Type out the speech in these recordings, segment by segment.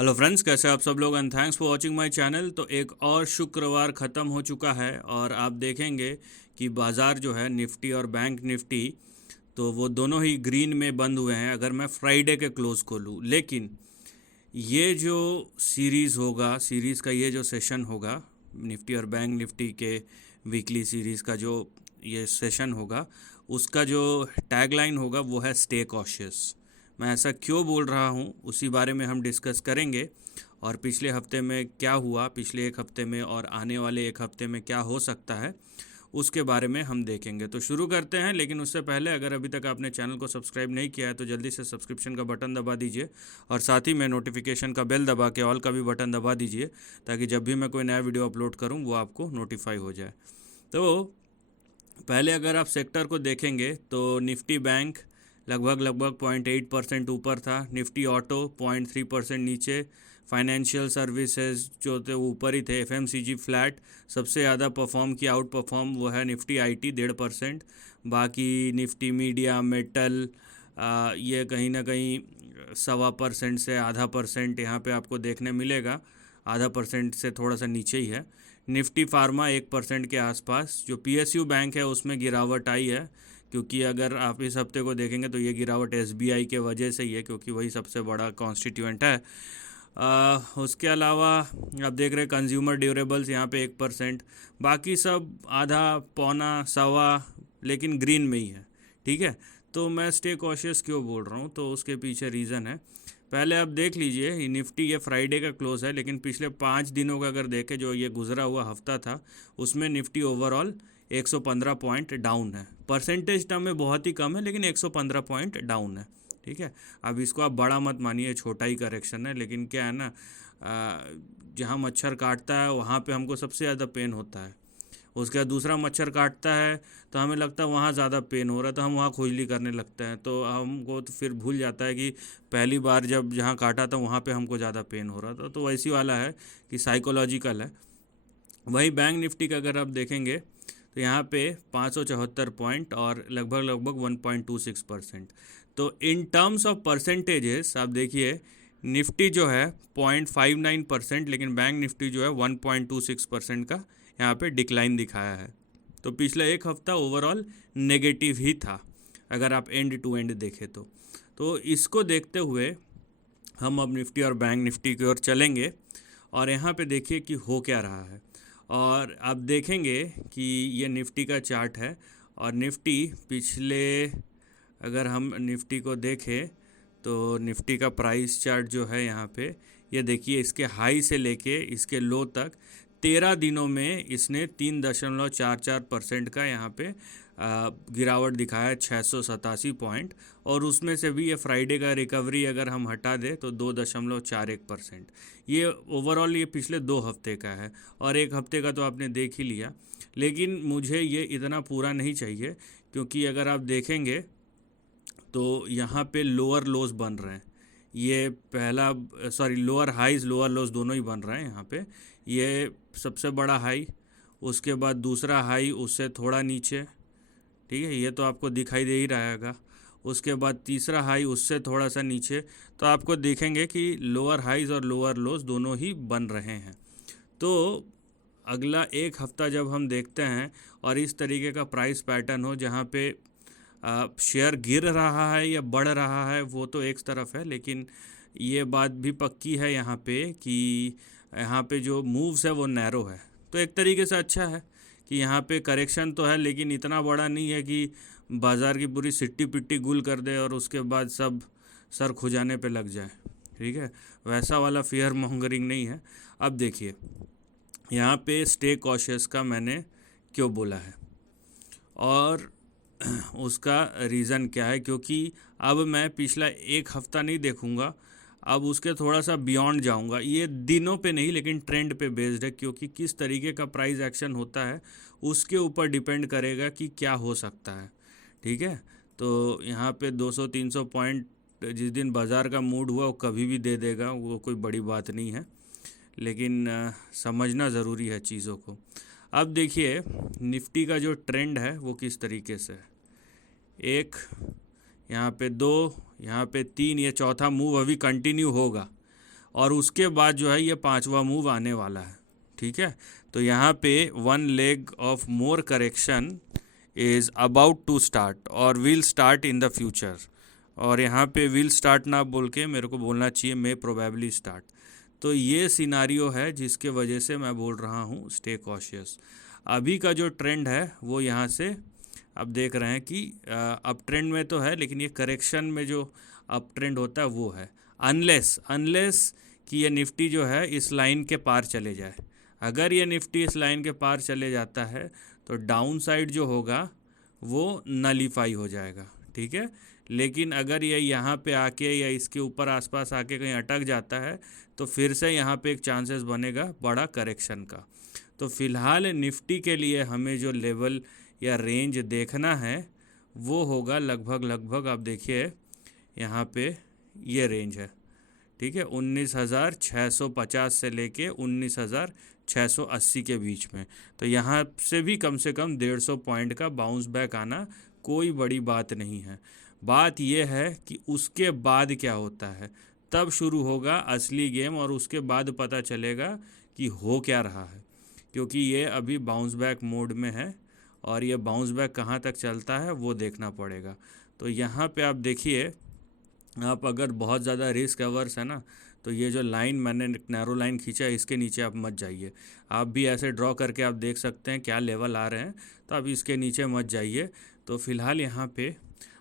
Hello friends, कैसे आप सब लोग and thanks for watching my channel. तो एक और शुक्रवार ख़त्म हो चुका है और आप देखेंगे कि बाज़ार जो है निफ्टी और बैंक निफ्टी तो वो दोनों ही ग्रीन में बंद हुए हैं अगर मैं फ्राइडे के क्लोज़ को लूँ। लेकिन ये जो सीरीज़ का ये जो सेशन होगा निफ्टी और बैंक निफ्टी के वीकली सीरीज़ का जो ये सेशन होगा उसका जो टैगलाइन होगा वो है स्टे कॉशियस। मैं ऐसा क्यों बोल रहा हूँ उसी बारे में हम डिस्कस करेंगे और पिछले हफ्ते में क्या हुआ, पिछले एक हफ्ते में और आने वाले एक हफ्ते में क्या हो सकता है उसके बारे में हम देखेंगे। तो शुरू करते हैं, लेकिन उससे पहले अगर अभी तक आपने चैनल को सब्सक्राइब नहीं किया है तो जल्दी से सब्सक्रिप्शन का बटन दबा दीजिए और साथ ही में नोटिफिकेशन का बेल दबा के ऑल का भी बटन दबा दीजिए ताकि जब भी मैं कोई नया वीडियो अपलोड करूँ वो आपको नोटिफाई हो जाए। तो पहले अगर आप सेक्टर को देखेंगे तो निफ्टी बैंक लगभग 0.8% ऊपर था, निफ्टी ऑटो 0.3% नीचे, फाइनेंशियल सर्विसेज जो थे वो ऊपर ही थे, एफएमसीजी फ्लैट, सबसे ज़्यादा परफॉर्म किया आउट परफॉर्म वो है निफ्टी आईटी 1.5%, बाकी निफ्टी मीडिया मेटल ये कहीं ना कहीं 1.25% से आधा परसेंट यहाँ पे आपको देखने मिलेगा, आधा परसेंट से थोड़ा सा नीचे ही है। निफ्टी फार्मा 1% के आसपास। जो पीएसयू बैंक है उसमें गिरावट आई है, क्योंकि अगर आप इस हफ्ते को देखेंगे तो ये गिरावट एसबीआई के वजह से ही है, क्योंकि वही सबसे बड़ा कॉन्स्टिट्यूएंट है। उसके अलावा आप देख रहे हैं कंज्यूमर ड्यूरेबल्स यहाँ पे 1%, बाकी सब आधा पौना सवा लेकिन ग्रीन में ही है। ठीक है, तो मैं स्टे कॉशियस क्यों बोल रहा हूँ तो उसके पीछे रीज़न है। पहले आप देख लीजिए निफ्टी ये फ्राइडे का क्लोज है, लेकिन पिछले 5 दिनों का अगर देखें जो ये गुजरा हुआ हफ्ता था उसमें निफ्टी ओवरऑल 115 पॉइंट डाउन है। परसेंटेज टर्म में बहुत ही कम है लेकिन 115 पॉइंट डाउन है। ठीक है, अब इसको आप बड़ा मत मानिए, छोटा ही करेक्शन है, लेकिन क्या है ना, जहाँ मच्छर काटता है वहाँ पे हमको सबसे ज़्यादा पेन होता है। उसके बाद दूसरा मच्छर काटता है तो हमें लगता है वहाँ ज़्यादा पेन हो रहा है तो हम वहाँ खुजली करने लगते हैं, तो हमको तो फिर भूल जाता है कि पहली बार जब जहाँ काटा था वहाँ पे हमको ज़्यादा पेन हो रहा था। तो वैसी वाला है कि साइकोलॉजिकल है। वही बैंक निफ्टी का अगर आप देखेंगे तो यहाँ पे 574 पॉइंट और लगभग 1.26%। तो इन टर्म्स ऑफ परसेंटेजेस आप देखिए निफ्टी जो है 0.59%, लेकिन बैंक निफ्टी जो है 1.26% का यहाँ पे डिक्लाइन दिखाया है। तो पिछला एक हफ्ता ओवरऑल नेगेटिव ही था अगर आप एंड टू एंड देखें तो इसको देखते हुए हम अब निफ्टी और बैंक निफ्टी की ओर चलेंगे और यहाँ पे देखिए कि हो क्या रहा है। और आप देखेंगे कि ये निफ्टी का चार्ट है और निफ्टी पिछले, अगर हम निफ्टी को देखें तो निफ्टी का प्राइस चार्ट जो है यहाँ पे ये देखिए, इसके हाई से लेके इसके लो तक 13 दिनों में इसने 3.44% का यहाँ पे गिरावट दिखाया, 687 पॉइंट। और उसमें से भी ये फ्राइडे का रिकवरी अगर हम हटा दें तो 2.41%। ये ओवरऑल ये पिछले 2 हफ्ते का है और एक हफ्ते का तो आपने देख ही लिया, लेकिन मुझे ये इतना पूरा नहीं चाहिए, क्योंकि अगर आप देखेंगे तो यहाँ पे लोअर लोज बन रहे हैं। ये पहला लोअर हाईज लोअर लोज दोनों ही बन रहे हैं यहाँ पे। ये सबसे बड़ा हाई, उसके बाद दूसरा हाई उससे थोड़ा नीचे, ठीक है, ये तो आपको दिखाई दे ही रहेगा। उसके बाद तीसरा हाई उससे थोड़ा सा नीचे, तो आपको देखेंगे कि लोअर हाईज और लोअर लोज दोनों ही बन रहे हैं। तो अगला एक हफ्ता जब हम देखते हैं और इस तरीके का प्राइस पैटर्न हो जहाँ पे शेयर गिर रहा है या बढ़ रहा है वो तो एक तरफ है, लेकिन ये बात भी पक्की है यहाँ पे कि यहाँ पे जो मूव्स है वो नैरो है। तो एक तरीके से अच्छा है कि यहाँ पे करेक्शन तो है लेकिन इतना बड़ा नहीं है कि बाज़ार की पूरी सिट्टी पिट्टी गुल कर दे और उसके बाद सब सर खुजाने पे लग जाए। ठीक है, वैसा वाला फियर मॉन्गरिंग नहीं है। अब देखिए यहाँ पे स्टे कॉशियस का मैंने क्यों बोला है और उसका रीज़न क्या है, क्योंकि अब मैं पिछला एक हफ़्ता नहीं देखूँगा, अब उसके थोड़ा सा बियॉन्ड जाऊंगा। ये दिनों पे नहीं लेकिन ट्रेंड पे बेस्ड है, क्योंकि किस तरीके का प्राइस एक्शन होता है उसके ऊपर डिपेंड करेगा कि क्या हो सकता है। ठीक है, तो यहाँ पे 200-300 पॉइंट जिस दिन बाज़ार का मूड हुआ वो कभी भी दे देगा, वो कोई बड़ी बात नहीं है, लेकिन समझना ज़रूरी है चीज़ों को। अब देखिए निफ्टी का जो ट्रेंड है वो किस तरीके से है। एक, यहाँ पे 2, यहाँ पे 3, ये चौथा मूव अभी कंटिन्यू होगा और उसके बाद जो है ये पांचवा मूव आने वाला है। ठीक है, तो यहाँ पे one leg of more correction is about to start और will start in the future. और यहाँ पे विल स्टार्ट ना बोल के मेरे को बोलना चाहिए मे प्रोबेबली स्टार्ट। तो ये सिनारियो है जिसके वजह से मैं बोल रहा हूँ स्टे कॉशियस। अभी का जो ट्रेंड है वो यहाँ से अब देख रहे हैं कि अप ट्रेंड में तो है, लेकिन ये करेक्शन में जो अप ट्रेंड होता है वो है, अनलेस कि ये निफ्टी जो है इस लाइन के पार चले जाए। अगर ये निफ्टी इस लाइन के पार चले जाता है तो डाउन साइड जो होगा वो नलीफाई हो जाएगा। ठीक है, लेकिन अगर ये यहाँ पे आके या इसके ऊपर आसपास आके कहीं अटक जाता है तो फिर से यहाँ पे एक चांसेस बनेगा बड़ा करेक्शन का। तो फिलहाल निफ्टी के लिए हमें जो लेवल या रेंज देखना है वो होगा लगभग आप देखिए यहाँ पे ये रेंज है। ठीक है, 19,650 से लेके 19,680 के बीच में। तो यहाँ से भी कम से कम 150 पॉइंट का बाउंस बैक आना कोई बड़ी बात नहीं है। बात यह है कि उसके बाद क्या होता है, तब शुरू होगा असली गेम और उसके बाद पता चलेगा कि हो क्या रहा है, क्योंकि ये अभी बाउंस बैक मोड में है और ये बाउंस बैक कहाँ तक चलता है वो देखना पड़ेगा। तो यहाँ पे आप देखिए, आप अगर बहुत ज़्यादा रिस्क अवर्स है ना, तो ये जो लाइन मैंने नैरो लाइन खींचा है इसके नीचे आप मत जाइए। आप भी ऐसे ड्रॉ करके आप देख सकते हैं क्या लेवल आ रहे हैं, तो आप इसके नीचे मत जाइए। तो फिलहाल यहाँ पे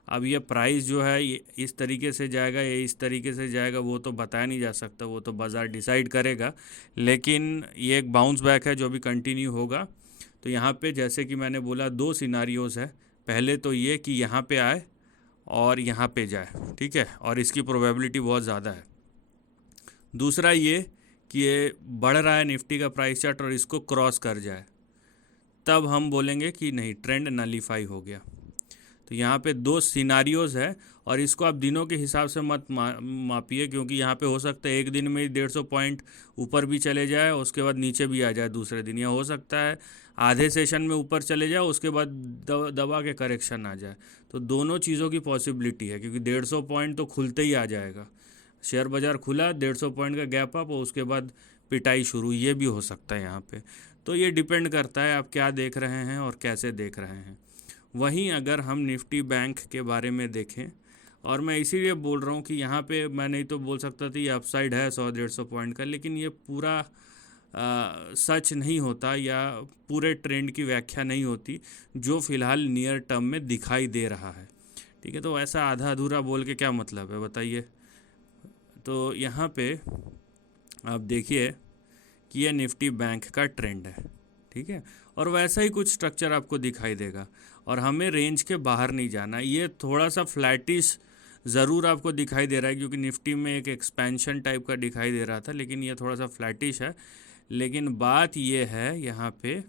अब ये प्राइस जो है ये इस तरीके से जाएगा या इस तरीके से जाएगा वो तो बताया नहीं जा सकता, वो तो बाज़ार डिसाइड करेगा। लेकिन ये एक बाउंस बैक है जो भी कंटिन्यू होगा। तो यहाँ पे जैसे कि मैंने बोला दो सिनारियोज़ है, पहले तो ये कि यहाँ पे आए और यहाँ पे जाए, ठीक है, और इसकी प्रोबेबिलिटी बहुत ज़्यादा है। दूसरा ये कि ये बढ़ रहा है निफ्टी का प्राइस चार्ट और इसको क्रॉस कर जाए, तब हम बोलेंगे कि नहीं ट्रेंड नलीफाई हो गया। तो यहाँ पे दो सिनारियोज़ है और इसको आप दिनों के हिसाब से मत मापिए, क्योंकि यहाँ पे हो सकता है एक दिन में 150 पॉइंट ऊपर भी चले जाए उसके बाद नीचे भी आ जाए दूसरे दिन, या हो सकता है आधे सेशन में ऊपर चले जाए उसके बाद दबा के करेक्शन आ जाए। तो दोनों चीज़ों की पॉसिबिलिटी है, क्योंकि 150 पॉइंट तो खुलते ही आ जाएगा। शेयर बाज़ार खुला 150 पॉइंट का गैप अप और उसके बाद पिटाई शुरू, ये भी हो सकता है यहाँ पे। तो ये डिपेंड करता है आप क्या देख रहे हैं और कैसे देख रहे हैं। वहीं अगर हम निफ्टी बैंक के बारे में देखें, और मैं इसीलिए बोल रहा हूँ कि यहाँ पे मैं नहीं तो बोल सकता था ये अपसाइड है 100-150 पॉइंट का, लेकिन ये पूरा सच नहीं होता या पूरे ट्रेंड की व्याख्या नहीं होती जो फ़िलहाल नियर टर्म में दिखाई दे रहा है। ठीक है, तो ऐसा आधा अधूरा बोल के क्या मतलब है बताइए। तो यहाँ पे आप देखिए कि ये निफ्टी बैंक का ट्रेंड है, ठीक है, और वैसा ही कुछ स्ट्रक्चर आपको दिखाई देगा और हमें रेंज के बाहर नहीं जाना। ये थोड़ा सा फ्लैटिश ज़रूर आपको दिखाई दे रहा है क्योंकि निफ्टी में एक एक्सपेंशन टाइप का दिखाई दे रहा था, लेकिन ये थोड़ा सा फ्लैटिश है। लेकिन बात ये है यहाँ पे,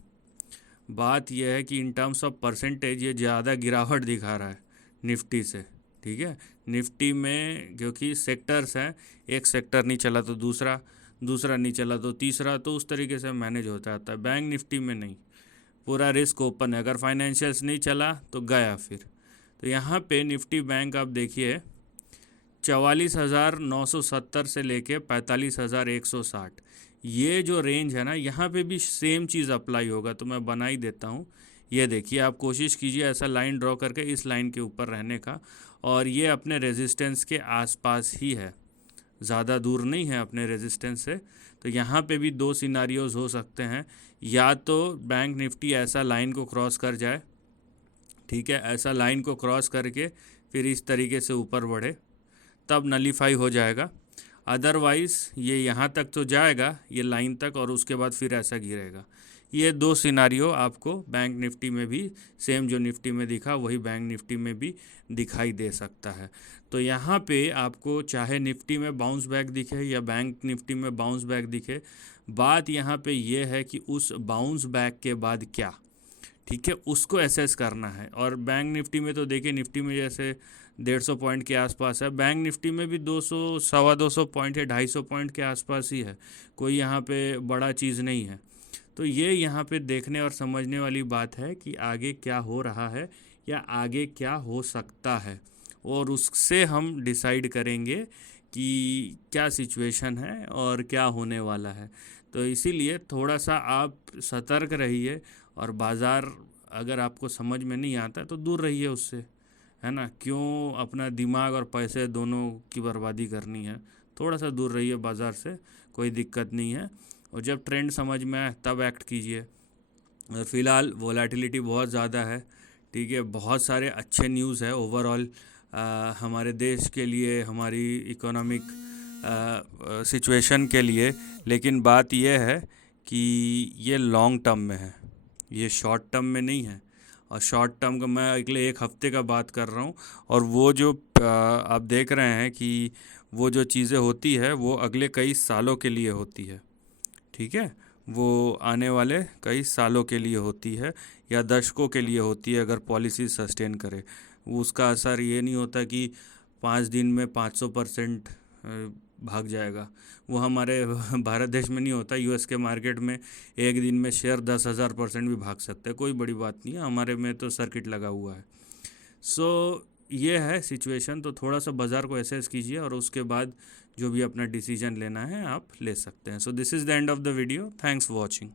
बात यह है कि इन टर्म्स ऑफ परसेंटेज ये ज़्यादा गिरावट दिखा रहा है निफ्टी से। ठीक है, निफ्टी में क्योंकि सेक्टर्स हैं, एक सेक्टर नहीं चला तो दूसरा, दूसरा नहीं चला तो तीसरा, तो उस तरीके से मैनेज होता रहता है। बैंक निफ्टी में नहीं, पूरा रिस्क ओपन है, अगर फाइनेंशियल्स नहीं चला तो गया फिर। तो यहाँ पे निफ्टी बैंक आप देखिए 44,970 से लेके 45,160, ये जो रेंज है ना, यहाँ पे भी सेम चीज़ अप्लाई होगा। तो मैं बना ही देता हूँ, ये देखिए, आप कोशिश कीजिए ऐसा लाइन ड्रॉ करके इस लाइन के ऊपर रहने का, और ये अपने रेजिस्टेंस के आसपास ही है, ज़्यादा दूर नहीं है अपने रेजिस्टेंस से। तो यहाँ पे भी दो सिनारियोज़ हो सकते हैं, या तो बैंक निफ्टी ऐसा लाइन को क्रॉस कर जाए, ठीक है, ऐसा लाइन को क्रॉस करके फिर इस तरीके से ऊपर बढ़े, तब नलीफाई हो जाएगा। अदरवाइज़ ये यहाँ तक तो जाएगा ये लाइन तक और उसके बाद फिर ऐसा गिरेगा। ये दो सिनारियो आपको बैंक निफ्टी में भी सेम जो निफ्टी में दिखा वही बैंक निफ्टी में भी दिखाई दे सकता है। तो यहाँ पे आपको चाहे निफ्टी में बाउंस बैक दिखे या बैंक निफ्टी में बाउंस बैक दिखे, बात यहाँ पे ये है कि उस बाउंस बैक के बाद क्या, ठीक है, उसको एसेस करना है। और बैंक निफ्टी में तो देखिए, निफ्टी में जैसे 150 पॉइंट के आसपास है, बैंक निफ्टी में भी 200 सवा 200 पॉइंट है, 250 पॉइंट के आसपास ही है, कोई यहाँ पे बड़ा चीज़ नहीं है। तो ये यहाँ पे देखने और समझने वाली बात है कि आगे क्या हो रहा है या आगे क्या हो सकता है, और उससे हम डिसाइड करेंगे कि क्या सिचुएशन है और क्या होने वाला है। तो इसीलिए थोड़ा सा आप सतर्क रहिए, और बाज़ार अगर आपको समझ में नहीं आता तो दूर रहिए उससे, है ना। क्यों अपना दिमाग और पैसे दोनों की बर्बादी करनी है। थोड़ा सा दूर रहिए बाज़ार से, कोई दिक्कत नहीं है। और जब ट्रेंड समझ में आए तब एक्ट कीजिए। और फ़िलहाल वोलेटिलिटी बहुत ज़्यादा है, ठीक है। बहुत सारे अच्छे न्यूज़ है ओवरऑल हमारे देश के लिए, हमारी इकोनॉमिक सिचुएशन के लिए। लेकिन बात यह है कि ये लॉन्ग टर्म में है, ये शॉर्ट टर्म में नहीं है। और शॉर्ट टर्म का मैं अगले एक हफ्ते का बात कर रहा हूँ। और वो जो आप देख रहे हैं कि वो जो चीज़ें होती है वो अगले कई सालों के लिए होती है, ठीक है। वो आने वाले कई सालों के लिए होती है या दशकों के लिए होती है। अगर पॉलिसी सस्टेन करे, उसका असर ये नहीं होता कि 5 दिन में 500% भाग जाएगा। वो हमारे भारत देश में नहीं होता। यूएस के मार्केट में एक दिन में शेयर 10,000% भी भाग सकता है, कोई बड़ी बात नहीं है। हमारे में तो सर्किट लगा हुआ है। सो ये है सिचुएशन। तो थोड़ा सा बाज़ार को एसेस कीजिए और उसके बाद जो भी अपना डिसीजन लेना है आप ले सकते हैं। So this is the end of the video. Thanks for watching.